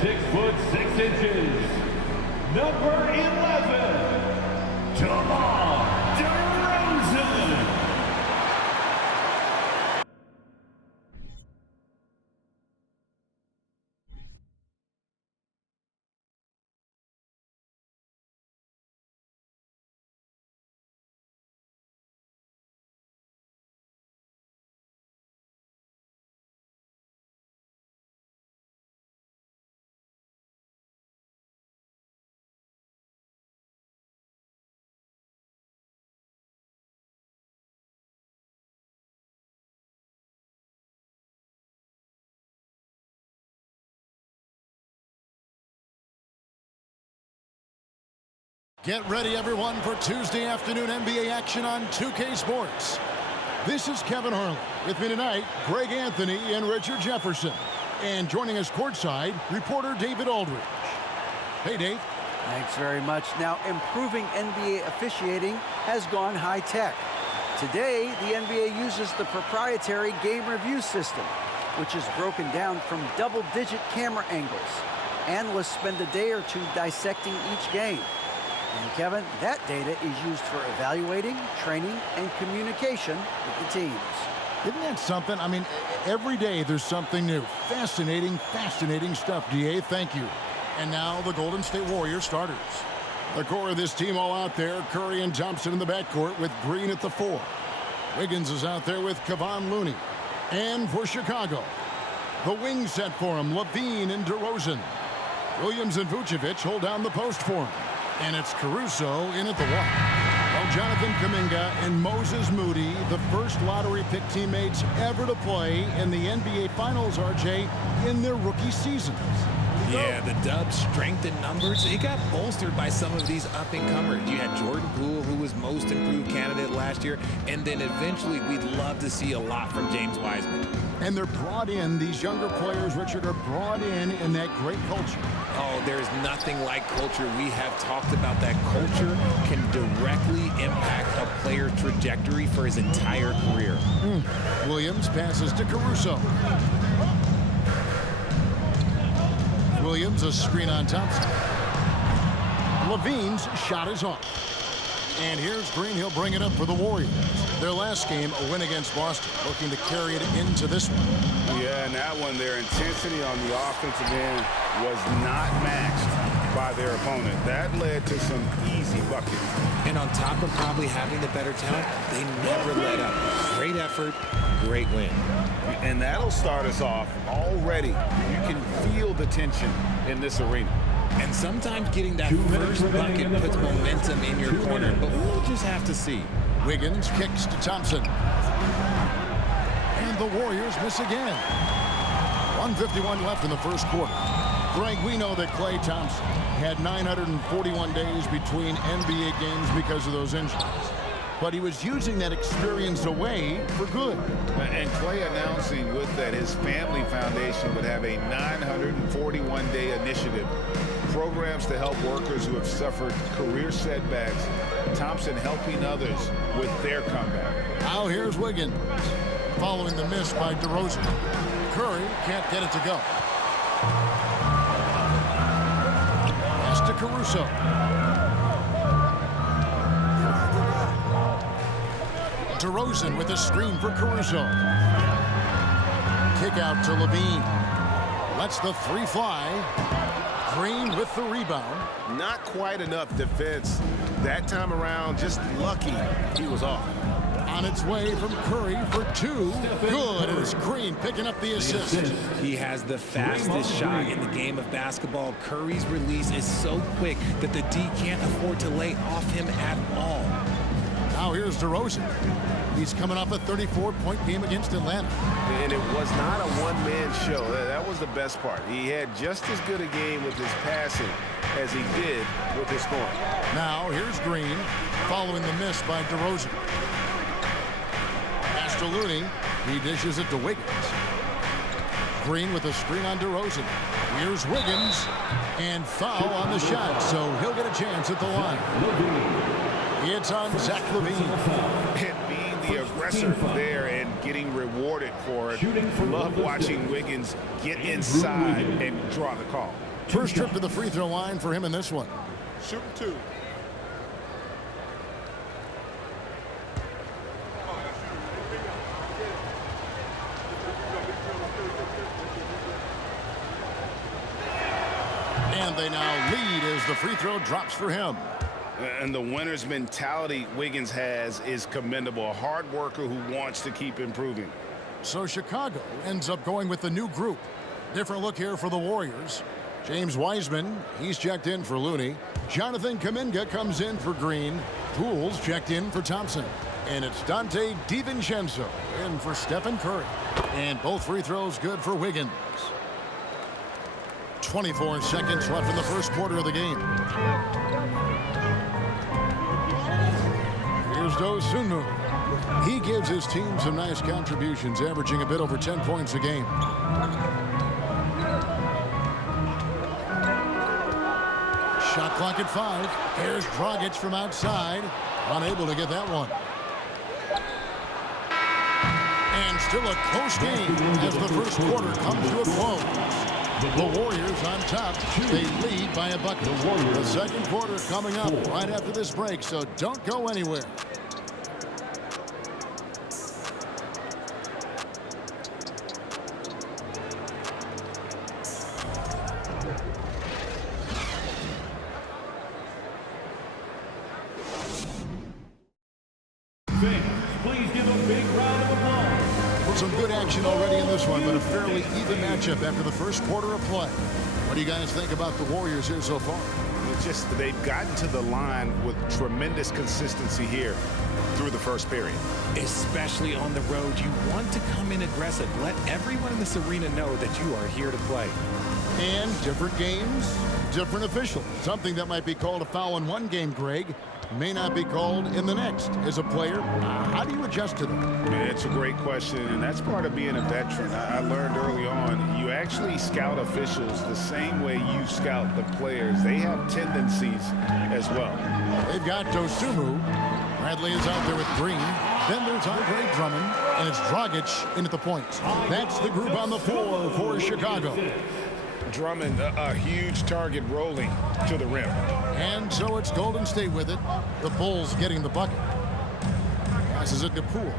6'6", number 11, DeMar DeRozan. Get ready, everyone, for Tuesday afternoon NBA action on 2K Sports. This is Kevin Harlan. With me tonight, Greg Anthony and Richard Jefferson. And joining us courtside, reporter David Aldridge. Hey, Dave. Thanks very much. Now, improving NBA officiating has gone high-tech. Today, the NBA uses the proprietary game review system, which is broken down from double-digit camera angles. Analysts spend a day or two dissecting each game. And Kevin, that data is used for evaluating, training, and communication with the teams. Isn't that something? I mean, every day there's something new. Fascinating stuff, DA. Thank you. And now the Golden State Warriors starters. The core of this team all out there. Curry and Thompson in the backcourt with Green at the 4. Wiggins is out there with Kevon Looney. And for Chicago, the wings set for him, LaVine and DeRozan. Williams and Vucevic hold down the post for him. And it's Caruso in at the 1. Well, Jonathan Kuminga and Moses Moody, the first lottery pick teammates ever to play in the NBA Finals, RJ, in their rookie seasons. Yeah, the Dubs' strength in numbers, it got bolstered by some of these up-and-comers. You had Jordan Poole, who was most improved candidate last year, and then eventually we'd love to see a lot from James Wiseman. And they're brought in, these younger players, Richard, are brought in that great culture. Oh, there's nothing like culture. We have talked about that culture can directly impact a player's trajectory for his entire career. Williams passes to Caruso. Williams, a screen on Thompson. LaVine's shot is off. And here's Green. He'll bring it up for the Warriors. Their last game, a win against Boston, looking to carry it into this one. Yeah, and that one, their intensity on the offensive end was not matched by their opponent. That led to some easy buckets. And on top of probably having the better talent, they never let up. Great effort, great win. And that'll start us off already. You can feel the tension in this arena. And sometimes getting that first bucket puts momentum in your corner, but we'll just have to see. Wiggins kicks to Thompson. And the Warriors miss again. 1:51 left in the first quarter. Greg, we know that Klay Thompson had 941 days between NBA games because of those injuries. But he was using that experience away for good. And Klay announcing with that his family foundation would have a 941-day initiative. Programs to help workers who have suffered career setbacks. Thompson helping others with their comeback. Now here's Wiggins. Following the miss by DeRozan. Curry can't get it to go. Pass to Caruso. DeRozan with a screen for Caruso. Kick out to LaVine. Lets the 3 fly. Green with the rebound. Not quite enough defense that time around. Just lucky he was off. On its way from Curry for 2. Good. It's Green picking up the assist. He has the fastest shot in the game of basketball. Curry's release is so quick that the D can't afford to lay off him at all. Now here's DeRozan. He's coming off a 34-point game against Atlanta. And it was not a one-man show. That was the best part. He had just as good a game with his passing as he did with his scoring. Now here's Green following the miss by DeRozan. Pass to Looney. He dishes it to Wiggins. Green with a screen on DeRozan. Here's Wiggins. And foul on the shot, so he'll get a chance at the line. It's on Zach LaVine. And being the aggressor there and getting rewarded for it. Love watching Wiggins get inside and draw the call. First trip to the free throw line for him in this one. Shooting 2. And they now lead as the free throw drops for him. And the winner's mentality Wiggins has is commendable. A hard worker who wants to keep improving. So Chicago ends up going with the new group. Different look here for the Warriors. James Wiseman, he's checked in for Looney. Jonathan Kuminga comes in for Green. Pools checked in for Thompson. And it's Dante DiVincenzo in for Stephen Curry. And both free throws good for Wiggins. 24 seconds left in the first quarter of the game. Here's Dosunmu. He gives his team some nice contributions, averaging a bit over 10 points a game. Shot clock at 5. Here's Dragic from outside. Unable to get that one. And still a close game as the first quarter comes to a close. The Warriors on top. They lead by a bucket. The second quarter coming up right after this break, so don't go anywhere. Fans, please give a big round of applause. Some good action already in this one, but a fairly even matchup after the first quarter of play. What do you guys think about the Warriors here so far? It's just they've gotten to the line with tremendous consistency here through the first period. Especially on the road, you want to come in aggressive. Let everyone in this arena know that you are here to play. And different games, different officials. Something that might be called a foul in one game, Greg, may not be called in the next. As a player, how do you adjust to that? It's a great question, and that's part of being a veteran. I learned early on, you actually scout officials the same way you scout the players. They have tendencies as well. They've got Dosunmu. Bradley is out there with Green. Then there's Andre Drummond, and it's Dragic in at the point. That's the group on the floor for Chicago. Drummond, a huge target rolling to the rim. And so it's Golden State with it. The Bulls getting the bucket. Passes it to Poole.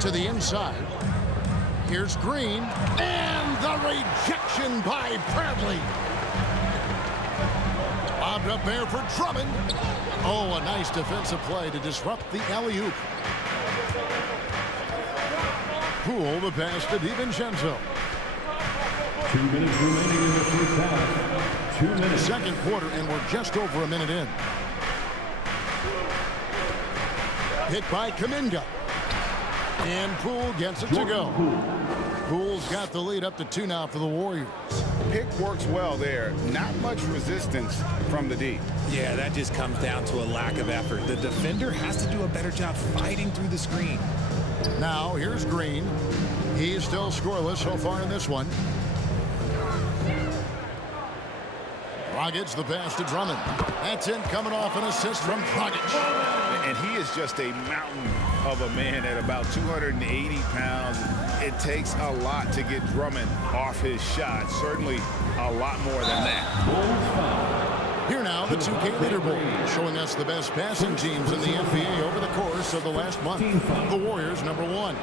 To the inside. Here's Green. And the rejection by Bradley. Bobbed up there for Drummond. Oh, a nice defensive play to disrupt the alley-oop. Poole, the pass to DiVincenzo. 2 minutes remaining in the first half. 2 minutes. Second quarter, and we're just over a minute in. Hit by Kuminga. And Poole gets it to go. Poole's got the lead up to 2 now for the Warriors. Pick works well there. Not much resistance from the D. Yeah, that just comes down to a lack of effort. The defender has to do a better job fighting through the screen. Now, here's Green. He's still scoreless so far in this one. Dragic, the pass to Drummond. That's it, coming off an assist from Dragic. And he is just a mountain of a man at about 280 pounds. It takes a lot to get Drummond off his shot. Certainly a lot more than that. Here now, the 2K leaderboard, showing us the best passing teams in the NBA over the course of the last month. The Warriors, number 1.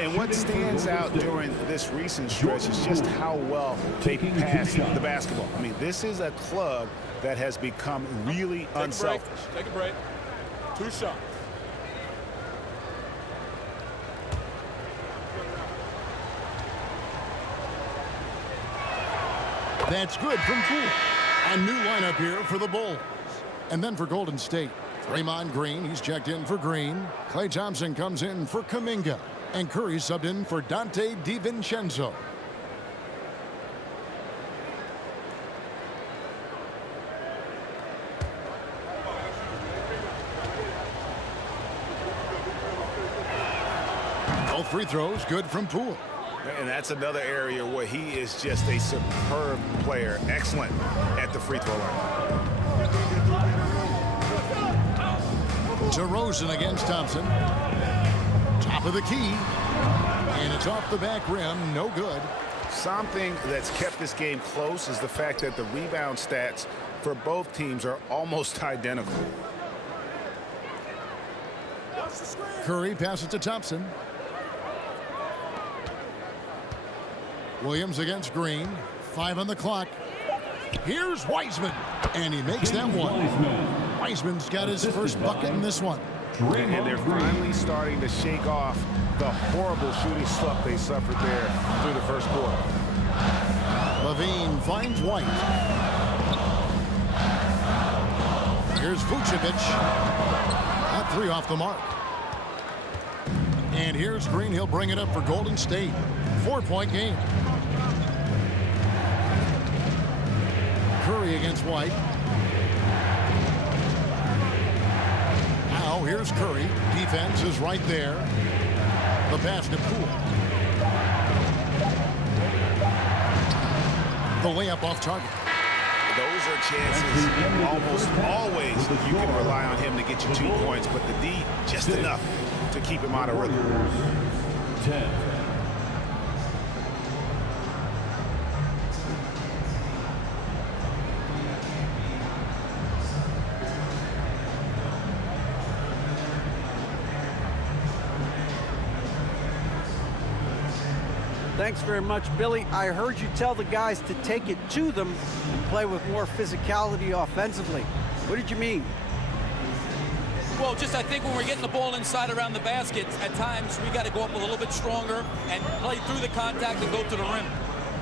And what stands out during this recent stretch is just how well they pass the basketball. I mean, this is a club that has become really unselfish. Take a break. 2 shots. That's good from Poole. A new lineup here for the Bulls. And then for Golden State, Draymond Green, he's checked in for Green. Klay Thompson comes in for Kuminga. And Curry subbed in for Dante DiVincenzo. Both free throws good from Poole. And that's another area where he is just a superb player. Excellent at the free throw line. DeRozan against Thompson. Top of the key. It's off the back rim. No good. Something that's kept this game close is the fact that the rebound stats for both teams are almost identical. Curry passes to Thompson. Williams against Green. 5 on the clock. Here's Wiseman, and he makes that one. Wiseman's got his first bucket in this one. And they're finally starting to shake off the horrible shooting slump they suffered there through the first quarter. Levine finds White. Here's Vucevic. That 3 off the mark. And here's Green. He'll bring it up for Golden State. 4-point game. Curry against White. Now here's Curry. Defense is right there. The pass to Poole. The layup off target. Those are chances almost always you can rely on him to get you 2 points, but the D just enough to keep him out of rhythm. 10. Thanks very much, Billy. I heard you tell the guys to take it to them and play with more physicality offensively. What did you mean? Well, just I think when we're getting the ball inside around the basket, at times we got to go up a little bit stronger and play through the contact and go to the rim.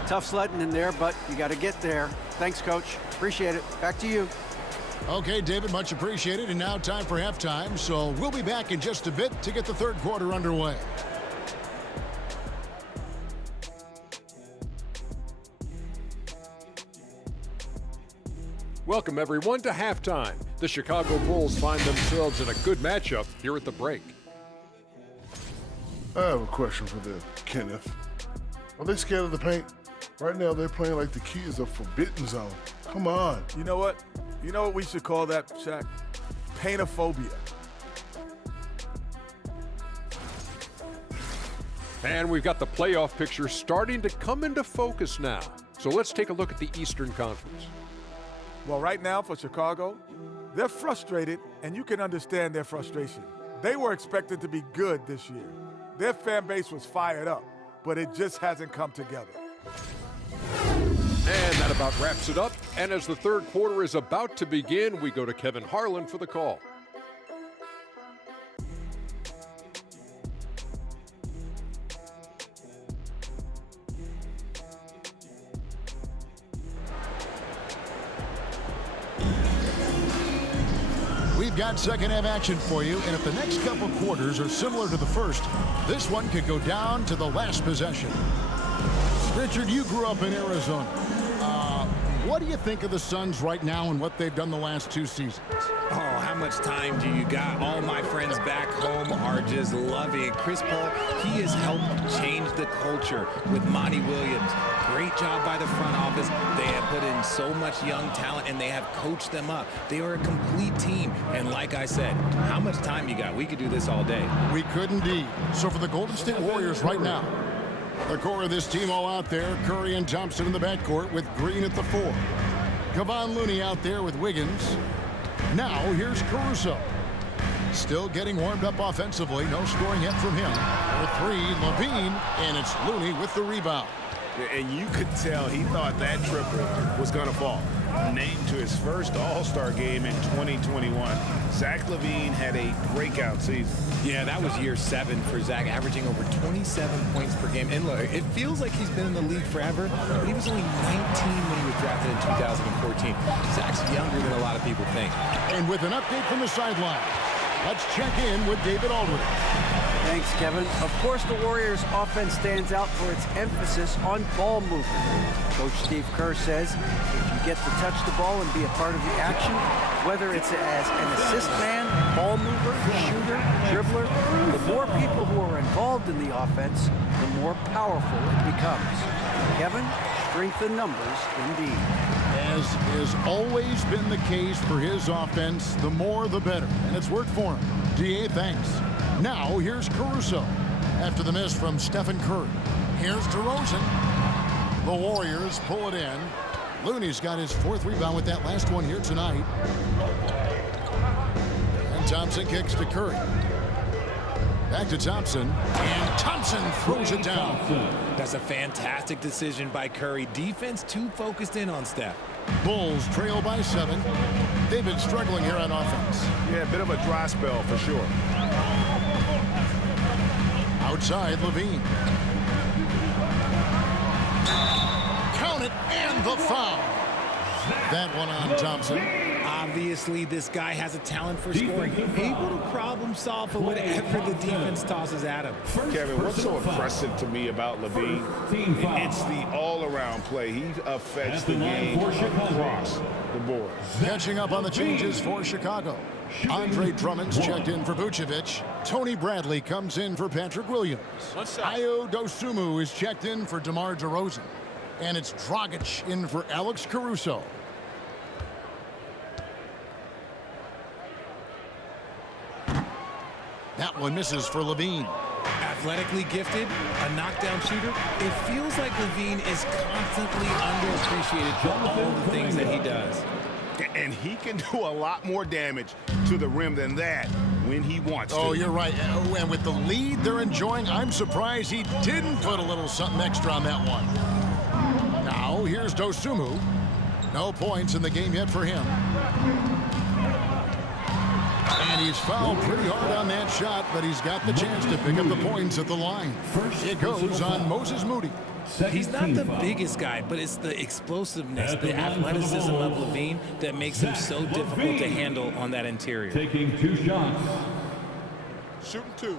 Tough sledding in there, but you got to get there. Thanks, Coach. Appreciate it. Back to you. Okay, David, much appreciated. And now time for halftime. So we'll be back in just a bit to get the third quarter underway. Welcome, everyone, to halftime. The Chicago Bulls find themselves in a good matchup here at the break. I have a question for them, Kenneth. Are they scared of the paint? Right now, they're playing like the key is a forbidden zone. Come on. You know what? You know what we should call that, Shaq? Paintophobia. And we've got the playoff picture starting to come into focus now. So let's take a look at the Eastern Conference. Well, right now for Chicago, they're frustrated, and you can understand their frustration. They were expected to be good this year. Their fan base was fired up, but it just hasn't come together. And that about wraps it up. And as the third quarter is about to begin, we go to Kevin Harlan for the call. We've got second half action for you, and if the next couple quarters are similar to the first, this one could go down to the last possession. Richard, you grew up in Arizona. What do you think of the Suns right now and what they've done the last 2 seasons? Oh, how much time do you got? All my friends back home are just loving it. Chris Paul, he has helped change the culture with Monty Williams. Great job by the front office. They have put in so much young talent, and they have coached them up. They are a complete team. And like I said, how much time you got? We could do this all day. We could indeed. So for the Golden State Warriors right now, the core of this team all out there, Curry and Thompson in the backcourt with Green at the 4. Kevon Looney out there with Wiggins. Now here's Caruso. Still getting warmed up offensively. No scoring yet from him. For 3, Levine, and it's Looney with the rebound. And you could tell he thought that triple was going to fall. Named to his first All-Star game in 2021, Zach LaVine had a breakout season. Yeah, that was year 7 for Zach, averaging over 27 points per game. And look, it feels like he's been in the league forever, but he was only 19 when he was drafted in 2014. Zach's younger than a lot of people think. And with an update from the sideline, let's check in with David Aldridge. Thanks, Kevin. Of course, the Warriors' offense stands out for its emphasis on ball movement. Coach Steve Kerr says if you get to touch the ball and be a part of the action, whether it's as an assist man, ball mover, shooter, dribbler, the more people who are involved in the offense, the more powerful it becomes. Kevin, strength in numbers indeed. As has always been the case for his offense, the more the better, and it's worked for him. DA, thanks. Now here's Caruso. after the miss from Stephen Curry. Here's DeRozan. The Warriors pull it in. Looney's got his 4th rebound with that last one here tonight. And Thompson kicks to Curry. Back to Thompson. And Thompson throws it down. That's a fantastic decision by Curry. Defense too focused in on Steph. Bulls trail by 7. They've been struggling here on offense. Yeah, a bit of a dry spell for sure. Outside, Levine. Count it, and the foul. That one on Thompson. Obviously, this guy has a talent for scoring. Able to problem solve for whatever the defense tosses at him. Kevin, what's so impressive to me about Levine? It's the all-around play. He affects the game across the board. Catching up on the changes for Chicago. Andre Drummond's checked in for Vucevic. Tony Bradley comes in for Patrick Williams. Ayo Dosunmu is checked in for DeMar DeRozan. And it's Dragic in for Alex Caruso. That one misses for Levine. Athletically gifted, a knockdown shooter. It feels like Levine is constantly underappreciated for all the things that he does. And he can do a lot more damage to the rim than that when he wants to. Oh, you're right. And with the lead they're enjoying, I'm surprised he didn't put a little something extra on that one. Now, here's Dosunmu. No points in the game yet for him. And he's fouled pretty hard on that shot, but he's got the chance to pick up the points at the line. It goes on Moses Moody. He's not the biggest guy, but it's the explosiveness, the athleticism of Levine that makes him so difficult to handle on that interior. Taking 2 shots. Shooting 2.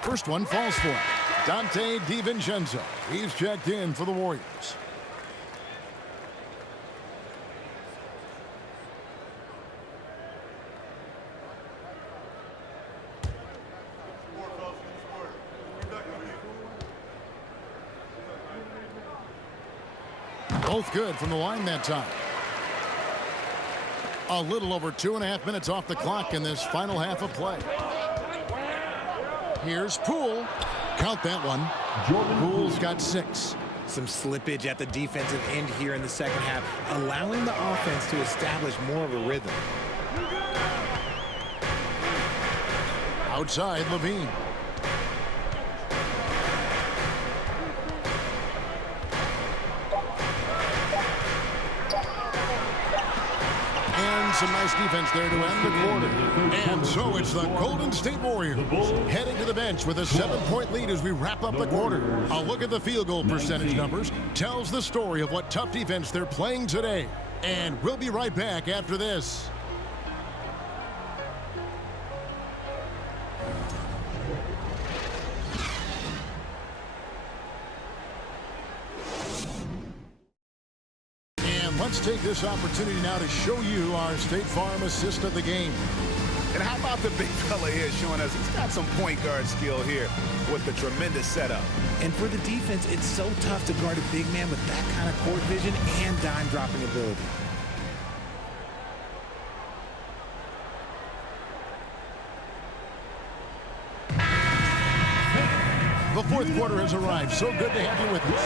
First one falls for him. Dante DiVincenzo. He's checked in for the Warriors. Both good from the line that time. A little over 2.5 minutes off the clock in this final half of play. Here's Poole. Count that one. Poole's got 6. Some slippage at the defensive end here in the second half, allowing the offense to establish more of a rhythm. Outside, Levine. And some nice defense there to end the quarter. And so it's the Golden State Warriors heading to the bench with a 7-point lead as we wrap up the quarter. A look at the field goal percentage numbers tells the story of what tough defense they're playing today. And we'll be right back after this. Let's take this opportunity now to show you our State Farm assist of the game. And how about the big fella here showing us he's got some point guard skill here with the tremendous setup. And for the defense, it's so tough to guard a big man with that kind of court vision and dime dropping ability. The fourth quarter has arrived. So good to have you with us.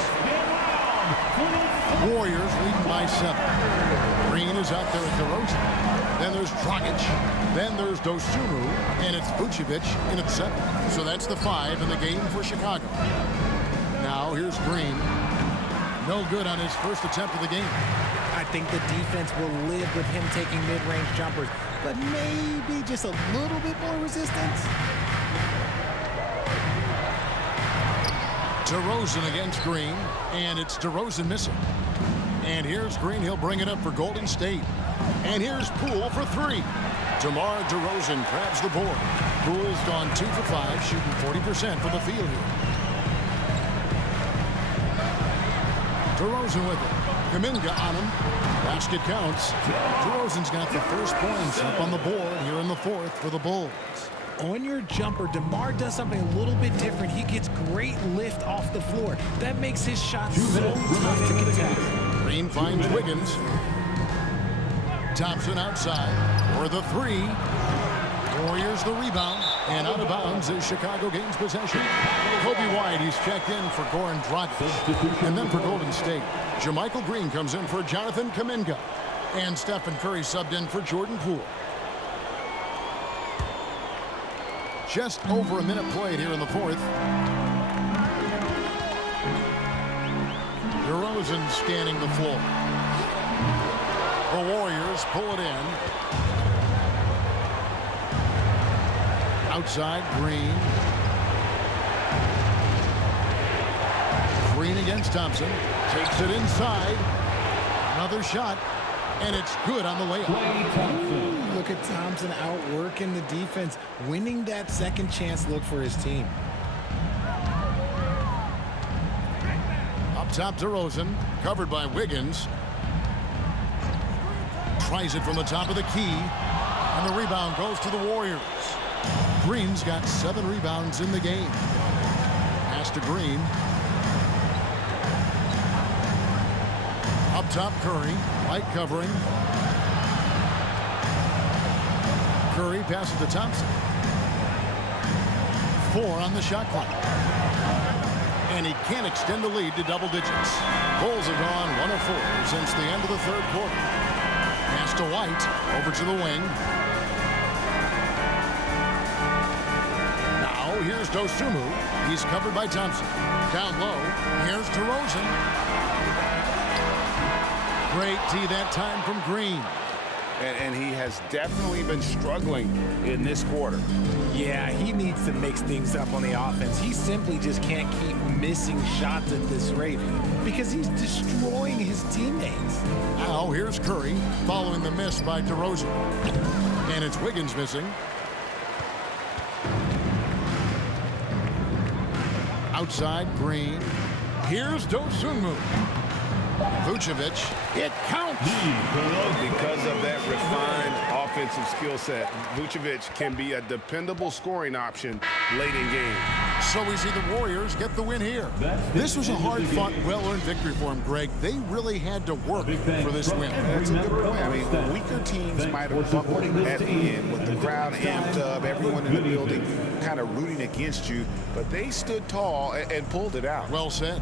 Warriors leading by 7. Green is out there at DeRozan. Then there's Dragic. Then there's Dosunmu. And it's Vucevic in at 7. So that's the 5 in the game for Chicago. Now here's Green. No good on his first attempt of the game. I think the defense will live with him taking mid-range jumpers, but maybe just a little bit more resistance. DeRozan against Green, and it's DeRozan missing. And here's Green. He'll bring it up for Golden State. And here's Poole for 3. DeMar DeRozan grabs the board. Poole's gone 2 for 5, shooting 40% from the field here. DeRozan with it. Kuminga on him. Basket counts. DeRozan's got the first points up on the board here in the fourth for the Bulls. On your jumper, DeMar does something a little bit different. He gets great lift off the floor. That makes his shot so tough to contest. Green finds Wiggins. Thompson outside for the three. Warriors the rebound, and out of bounds as Chicago gains possession. Kobe White, he's checked in for Goran Dragic. And then for Golden State, JaMychal Green comes in for Jonathan Kuminga. And Stephen Curry subbed in for Jordan Poole. Just over a minute played here in the fourth. DeRozan scanning the floor. The Warriors pull it in. Outside, Green. Green against Thompson. Takes it inside. Another shot. And it's good on the layup. Look at Thompson outworking the defense, winning that second chance look for his team. Up top, DeRozan, covered by Wiggins. Tries it from the top of the key. And the rebound goes to the Warriors. Green's got 7 rebounds in the game. Pass to Green. Up top, Curry. Light covering. Curry passes to Thompson. 4 on the shot clock. And he can't extend the lead to double digits. Bulls have gone 1 of 4 since the end of the third quarter. Pass to White. Over to the wing. Now here's Dosunmu. He's covered by Thompson. Down low. Here's DeRozan. Great D that time from Green. And he has definitely been struggling in this quarter. Yeah, he needs to mix things up on the offense. He simply just can't keep missing shots at this rate because he's destroying his teammates. Now here's Curry following the miss by DeRozan. And it's Wiggins missing. Outside, Green. Here's Dosunmu. Vucevic. It counts. Because of that refined offensive skill set, Vucevic can be a dependable scoring option late in game. So we see the Warriors get the win here. This was a hard-fought, well-earned victory for them, Greg. They really had to work for this win. That's a good point. I mean, weaker teams might have buckled at the end with the crowd amped up, everyone in the building kind of rooting against you, but they stood tall and pulled it out. Well said.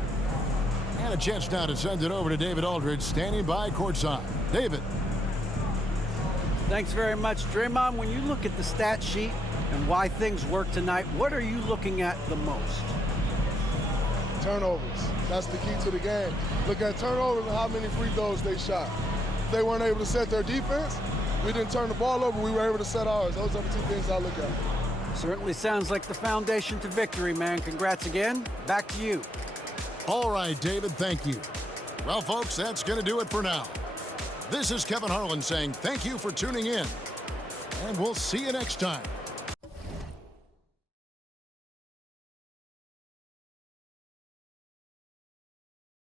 And a chance now to send it over to David Aldridge, standing by courtside. David. Thanks very much, Draymond. When you look at the stat sheet and why things work tonight, what are you looking at the most? Turnovers. That's the key to the game. Look at turnovers and how many free throws they shot. If they weren't able to set their defense, we didn't turn the ball over, we were able to set ours. Those are the 2 things I look at. Certainly sounds like the foundation to victory, man. Congrats again. Back to you. All right, David, thank you. Well, folks, that's going to do it for now. This is Kevin Harlan saying thank you for tuning in, and we'll see you next time.